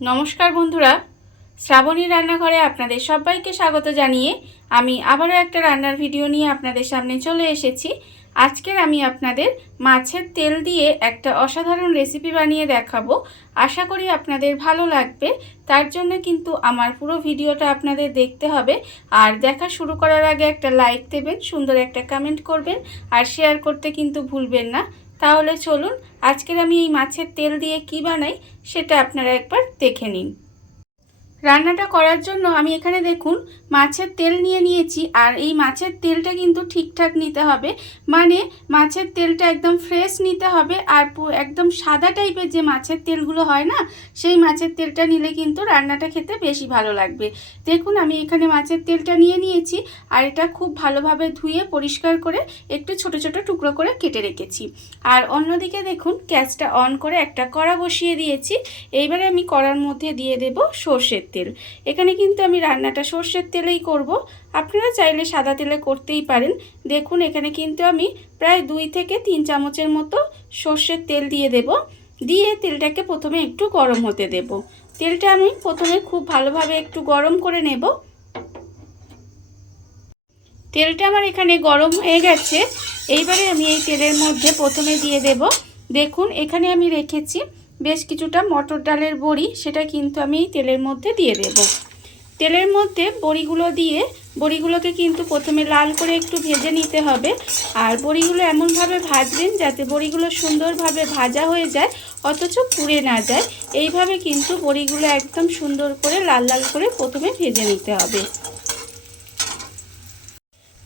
নমস্কার বন্ধুরা, শ্রাবণী রান্নাঘরে আপনাদের সবাইকে স্বাগত জানিয়ে আমি আবারও একটা রান্নার ভিডিও নিয়ে আপনাদের সামনে চলে এসেছি। আজকের আমি আপনাদের মাছের তেল দিয়ে একটা অসাধারণ রেসিপি বানিয়ে দেখাবো। আশা করি আপনাদের ভালো লাগবে। তার জন্য কিন্তু আমার পুরো ভিডিওটা আপনাদের দেখতে হবে। আর দেখা শুরু করার আগে একটা লাইক দেবেন, সুন্দর একটা কমেন্ট করবেন আর শেয়ার করতে কিন্তু ভুলবেন না। তাহলে চলুন আজকের আমি এই মাছের তেল দিয়ে কি বানাই সেটা আপনারা একবার দেখে নিন। রান্নাটা করার জন্য আমি এখানে দেখুন মাছের তেল নিয়ে নিয়েছি। আর এই মাছের তেলটা কিন্তু ঠিকঠাক নিতে হবে, মানে মাছের তেলটা একদম ফ্রেশ নিতে হবে। আর একদম সাদা টাইপের যে মাছের তেলগুলো হয় না, সেই মাছের তেলটা নিলে কিন্তু রান্নাটা খেতে বেশি ভালো লাগবে। দেখুন আমি এখানে মাছের তেলটা নিয়ে নিয়েছি আর এটা খুব ভালোভাবে ধুয়ে পরিষ্কার করে একটু ছোট ছোট টুকরো করে কেটে রেখেছি। আর অন্যদিকে দেখুন গ্যাসটা অন করে একটা কড়া বসিয়ে দিয়েছি। এইবারে আমি কড়ার মধ্যে দিয়ে দেব সর্ষের তেল। এখানে কিন্তু আমি রান্নাটা সর্ষের তেলেই করব, আপনারা চাইলে সাদা তেলে করতেই পারেন। দেখুন এখানে কিন্তু আমি প্রায় 2 থেকে 3 চামচের মতো সর্ষের তেল দিয়ে দেব। দিয়ে তেলটাকে প্রথমে একটু গরম হতে দেব। তেলটা আমি প্রথমে খুব ভালোভাবে একটু গরম করে নেব। তেলটা আমার এখানে গরম হয়ে গেছে। এইবারে আমি এই তেলের মধ্যে প্রথমে দিয়ে দেব, দেখুন এখানে আমি রেখেছি বেশ কিছুটা মটর ডালের বড়ি, সেটা কিন্তু আমি এই তেলের মধ্যে দিয়ে দেব। তেলের মধ্যে বড়িগুলো দিয়ে বড়িগুলোকে কিন্তু প্রথমে লাল করে একটু ভেজে নিতে হবে। আর বড়িগুলো এমনভাবে ভাজবেন যাতে বড়িগুলো সুন্দরভাবে ভাজা হয়ে যায় অথচ পুড়ে না যায়। এইভাবে কিন্তু বড়িগুলো একদম সুন্দর করে লাল লাল করে প্রথমে ভেজে নিতে হবে।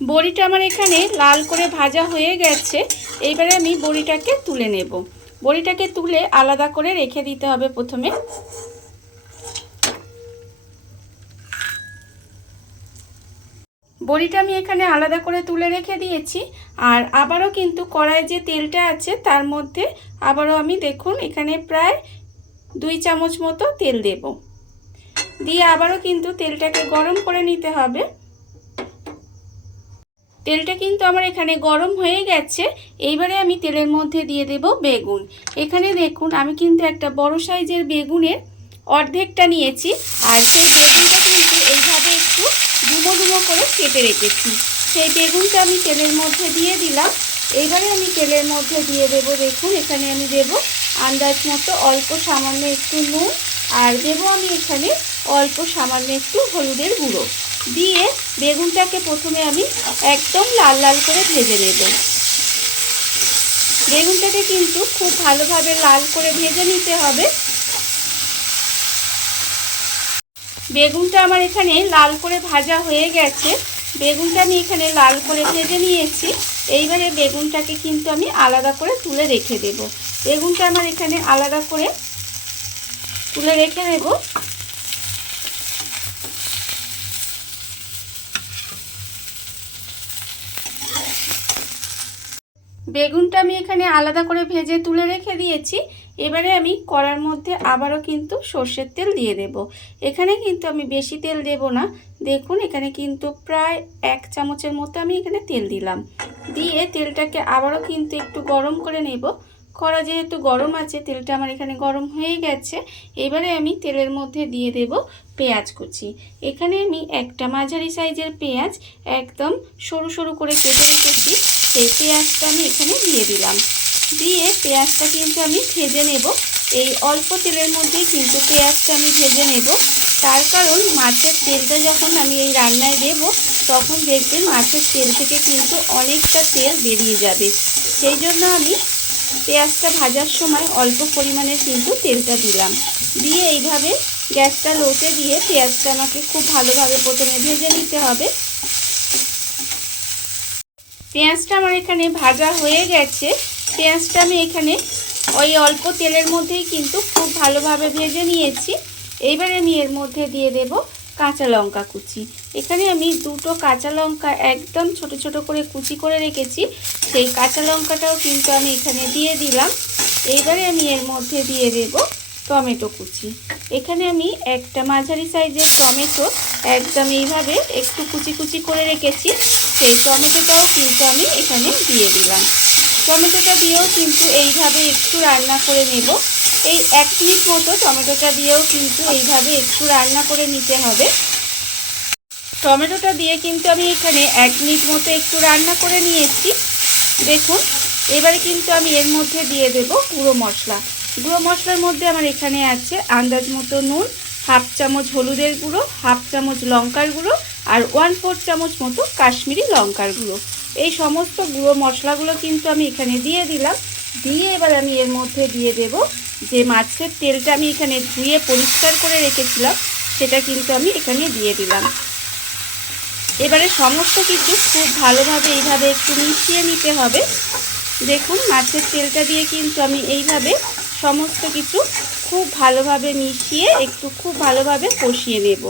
বড়িটা আমার এখানে লাল করে ভাজা হয়ে গেছে। এইবারে আমি বড়িটাকে তুলে নেব। বড়িটাকে তুলে আলাদা করে রেখে দিতে হবে প্রথমে। বড়িটা আমি এখানে আলাদা করে তুলে রেখে দিয়েছি। আর আবারও কিন্তু কড়াইয়ে যে তেলটা আছে তার মধ্যে আবারও আমি দেখুন এখানে প্রায় 2 চামচ মতো তেল দেব। দিয়ে আবারও কিন্তু তেলটাকে গরম করে নিতে হবে। তেলটা কিন্তু আমার এখানে গরম হয়ে গেছে। এইবারে আমি তেলের মধ্যে দিয়ে দেব বেগুন। এখানে দেখুন আমি কিন্তু একটা বড় সাইজের বেগুনের অর্ধেকটা নিয়েছি। আর সেই বেগুনটা কিন্তু এইভাবে একটু ডুমো ডুমো করে কেটে রেখেছি। সেই বেগুনটা আমি তেলের মধ্যে দিয়ে দিলাম। এইবারে আমি তেলের মধ্যে দিয়ে দেব, দেখুন এখানে আমি দেব আন্দাজ মতো অল্প সামান্য একটু নুন। আর দেব আমি এখানে অল্প সামান্য একটু হলুদের গুঁড়ো। দিয়ে বেগুনটাকে প্রথমে আমি একদম লাল লাল করে ভেজে নেব। বেগুনটাকে কিন্তু খুব ভালোভাবে লাল করে ভেজে নিতে হবে। বেগুনটা আমার এখানে লাল করে ভাজা হয়ে গেছে। বেগুনটা আমি এখানে লাল করে ভেজে নিয়েছি। এইবারে বেগুনটাকে কিন্তু আমি আলাদা করে তুলে রেখে দেব। বেগুনটা আমার এখানে আলাদা করে তুলে রেখে দেব। বেগুনটা আমি এখানে আলাদা করে ভেজে তুলে রেখে দিয়েছি। এবারে আমি কড়ার মধ্যে আবারও কিন্তু সর্ষের তেল দিয়ে দেব। এখানে কিন্তু আমি বেশি তেল দেব না। দেখুন এখানে কিন্তু প্রায় 1 চামচের মতো আমি এখানে তেল দিলাম। দিয়ে তেলটাকে আবারও কিন্তু একটু গরম করে নেব। কড়া যেহেতু গরম আছে, তেলটা আমার এখানে গরম হয়ে গেছে। এবারে আমি তেলের মধ্যে দিয়ে দেব পেঁয়াজ কুচি। এখানে আমি একটা মাঝারি সাইজের পেঁয়াজ একদম সরু সরু করে কেটে রেখেছি। সেই পেঁয়াজটা আমি এখানে দিয়ে দিলাম। দিয়ে পেঁয়াজটা কিন্তু আমি ভেজে নেব। এই অল্প তেলের মধ্যেই কিন্তু পেঁয়াজটা আমি ভেজে নেব। তার কারণ মাছের তেলটা যখন আমি এই রান্নায় দেব তখন দেখবেন মাছের তেল থেকে কিন্তু অনেকটা তেল বেরিয়ে যাবে। সেই জন্য আমি পেঁয়াজটা ভাজার সময় অল্প পরিমাণে কিন্তু তেলটা দিলাম। দিয়ে এইভাবে গ্যাসটা লোতে দিয়ে পেঁয়াজটা আমাকে খুব ভালোভাবে প্রথমে ভেজে নিতে হবে। পেঁয়াজটা আমার এখানে ভাজা হয়ে গেছে। পেঁয়াজটা আমি এখানে ওই অল্প তেলের মধ্যেই কিন্তু খুব ভালোভাবে ভেজে নিয়েছি। এইবারে আমি এর মধ্যে দিয়ে দেব কাঁচা লঙ্কা কুচি। এখানে আমি 2টো কাঁচা লঙ্কা একদম ছোট ছোট করে কুচি করে রেখেছি। সেই কাঁচা লঙ্কাটাও কিন্তু আমি এখানে দিয়ে দিলাম। এইবারে আমি এর মধ্যে দিয়ে দেব টমেটো কুচি। এখানে আমি একটা মাঝারি সাইজের টমেটো একদম এইভাবে একটু কুচি কুচি করে রেখেছি। সেই টমেটোটাও কিন্তু আমি এখানে দিয়ে দিলাম। টমেটোটা দিয়েও কিন্তু এইভাবে একটু রান্না করে নেব। এই 1 মিনিট মতো টমেটোটা দিয়েও কিন্তু এইভাবে একটু রান্না করে নিতে হবে। টমেটোটা দিয়ে কিন্তু আমি এখানে 1 মিনিট মতো একটু রান্না করে নিয়েছি। দেখুন এবারে কিন্তু আমি এর মধ্যে দিয়ে দেব গুঁড়ো মশলা। গুঁড়ো মশলার মধ্যে আমার এখানে আছে আন্দাজ মতো নুন, হাফ চামচ হলুদের গুঁড়ো, হাফ চামচ লঙ্কার গুঁড়ো আর 1/4 চামচ মতো কাশ্মীরি লঙ্কার গুঁড়ো। এই সমস্ত গুঁড়ো মশলাগুলো কিন্তু আমি এখানে দিয়ে দিলাম। দিয়ে এবার আমি এর মধ্যে দিয়ে দেব যে মাছের তেলটা আমি এখানে ধুয়ে পরিষ্কার করে রেখেছিলাম, সেটা কিন্তু আমি এখানে দিয়ে দিলাম। এবারে সমস্ত কিছু খুব ভালোভাবে এইভাবে একটু মিশিয়ে নিতে হবে। দেখুন মাছের তেলটা দিয়ে কিন্তু আমি এইভাবে সমস্ত কিছু খুব ভালোভাবে মিশিয়ে একটু খুব ভালোভাবে কষিয়ে নেব।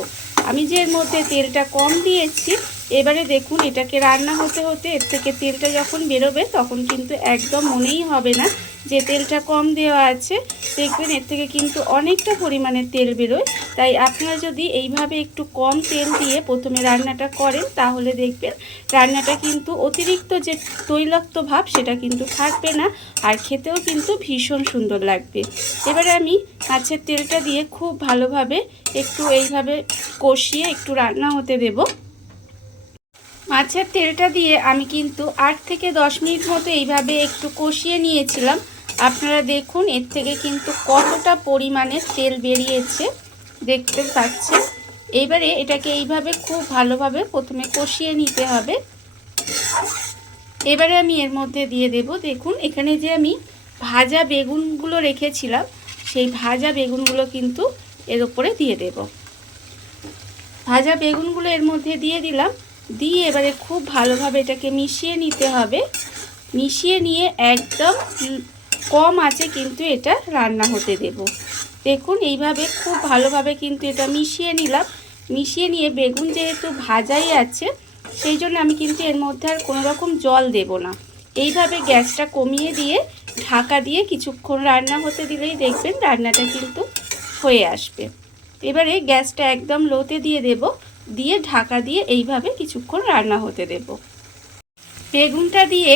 আমি যে এর মধ্যে তেলটা কম দিয়েছি, এবারে দেখুন এটাকে রান্না হতে হতে এর থেকে তেলটা যখন বেরোবে তখন কিন্তু একদম মনেই হবে না যে তেলটা কম দেওয়া আছে। দেখবেন এর থেকে কিন্তু অনেকটা পরিমাণে তেল বেরোয়। তাই আপনারা যদি এইভাবে একটু কম তেল দিয়ে প্রথমে রান্নাটা করেন তাহলে দেখবেন রান্নাটা কিন্তু অতিরিক্ত যে তৈলাক্ত ভাব সেটা কিন্তু থাকবে না, আর খেতেও কিন্তু ভীষণ সুন্দর লাগবে। এবারে আমি মাছের তেলটা দিয়ে খুব ভালোভাবে একটু এইভাবে কষিয়ে একটু রান্না হতে দেব। মাছের তেলটা দিয়ে আমি কিন্তু 8 থেকে 10 মিনিট মতো এইভাবে একটু কষিয়ে নিয়েছিলাম। আপনারা দেখুন এর থেকে কিন্তু কতটা পরিমাণে তেল বেরিয়েছে দেখতে পাচ্ছেন। এবারে এটাকে এইভাবে খুব ভালোভাবে প্রথমে কষিয়ে নিতে হবে। এবারে আমি এর মধ্যে দিয়ে দেব, দেখুন এখানে যে আমি ভাজা বেগুনগুলো রেখেছিলাম সেই ভাজা বেগুনগুলো কিন্তু এর উপরে দিয়ে দেব। ভাজা বেগুনগুলো এর মধ্যে দিয়ে দিলাম। দিয়ে এবারে খুব ভালোভাবে এটাকে মিশিয়ে নিতে হবে। মিশিয়ে নিয়ে একদম কম আঁচে কিন্তু এটা রান্না হতে দেব। দেখুন এইভাবে খুব ভালোভাবে কিন্তু এটা মিশিয়ে নিলাম। মিশিয়ে নিয়ে বেগুন যেহেতু ভাজাই আছে সেই জন্য আমি কিন্তু এর মধ্যে আর কোনো রকম জল দেব না। এইভাবে গ্যাসটা কমিয়ে দিয়ে ঢাকা দিয়ে কিছুক্ষণ রান্না হতে দিলেই দেখবেন রান্নাটা কিন্তু হয়ে আসবে। এবারে গ্যাসটা একদম লোতে দিয়ে দেব, দিয়ে ঢাকা দিয়ে এইভাবে কিছুক্ষণ রান্না হতে দেব। বেগুনটা দিয়ে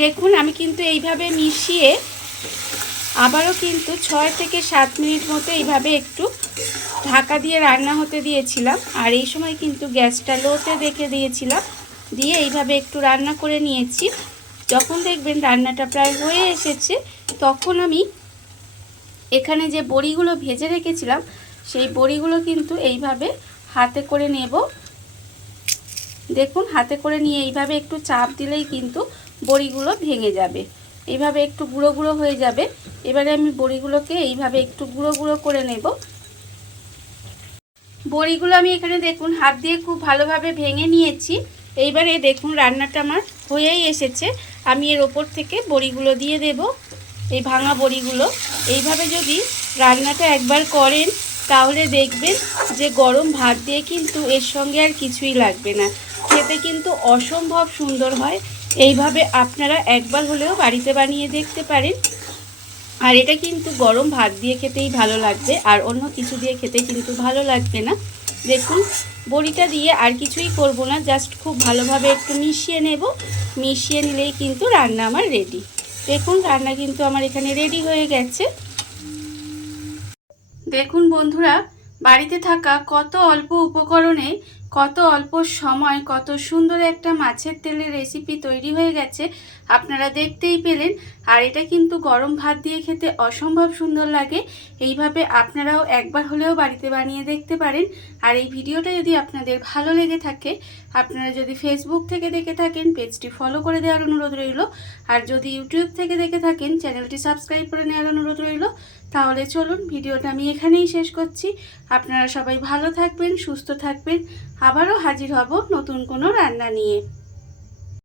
দেখুন আমি কিন্তু এইভাবে মিশিয়ে আবারও কিন্তু 6 থেকে 7 মিনিট মতো এইভাবে একটু ঢাকা দিয়ে রান্না হতে দিয়েছিলাম। আর এই সময় কিন্তু গ্যাসটা লোতে রেখে দিয়েছিলাম। দিয়ে এইভাবে একটু রান্না করে নিয়েছি। যখন দেখবেন রান্নাটা প্রায় হয়ে এসেছে তখন আমি এখানে যে বড়িগুলো ভেজে রেখেছিলাম সেই বড়িগুলো কিন্তু এইভাবে হাতে করে নেব। দেখুন হাতে করে নিয়ে এইভাবে একটু চাপ দিলেই কিন্তু বড়িগুলো ভেঙে যাবে, এইভাবে একটু গুঁড়ো গুঁড়ো হয়ে যাবে। এবারে আমি বড়িগুলোকে এইভাবে একটু গুঁড়ো গুঁড়ো করে নেব। বড়িগুলো আমি এখানে দেখুন হাত দিয়ে খুব ভালোভাবে ভেঙে নিয়েছি। এইবারে দেখুন রান্নাটা আমার হয়েই এসেছে। আমি এর ওপর থেকে বড়িগুলো দিয়ে দেব, এই ভাঙা বড়িগুলো। এইভাবে যদি রান্নাটা একবার করেন তাহলে দেখবেন যে গরম ভাত দিয়ে কিন্তু এর সঙ্গে আর কিছুই লাগবে না, খেতে কিন্তু অসম্ভব সুন্দর হয়। এইভাবে আপনারা একবার হলেও বাড়িতে বানিয়ে দেখতে পারেন। আর এটা কিন্তু গরম ভাত দিয়ে খেতেই ভালো লাগবে, আর অন্য কিছু দিয়ে খেতে কিন্তু ভালো লাগবে না। দেখুন বড়িটা দিয়ে আর কিছুই করব না, জাস্ট খুব ভালোভাবে একটু মিশিয়ে নেব। মিশিয়ে নিলেই কিন্তু রান্না আমার রেডি। দেখুন রান্না কিন্তু আমার এখানে রেডি হয়ে গেছে। দেখুন বন্ধুরা, বাড়িতে থাকা কত অল্প উপকরণে কত অল্প সময় কত সুন্দর একটা মাছের তেলের রেসিপি তৈরি হয়ে গেছে আপনারা দেখতেই পেলেন। আর এটা কিন্তু গরম ভাত দিয়ে খেতে অসম্ভব সুন্দর লাগে। এইভাবে আপনারাও একবার হলেও বাড়িতে বানিয়ে দেখতে পারেন। আর এই ভিডিওটা যদি আপনাদের ভালো লেগে থাকে, আপনারা যদি ফেসবুক থেকে দেখে থাকেন পেজটি ফলো করে দেওয়ার অনুরোধ রইল। আর যদি ইউটিউব থেকে দেখে থাকেন চ্যানেলটি সাবস্ক্রাইব করে নেওয়ার অনুরোধ রইল। তাহলে চলুন ভিডিওটা আমি এখানেই শেষ করছি। আপনারা সবাই ভালো থাকবেন, সুস্থ থাকবেন। আবারও হাজির হব নতুন কোনো রান্না নিয়ে।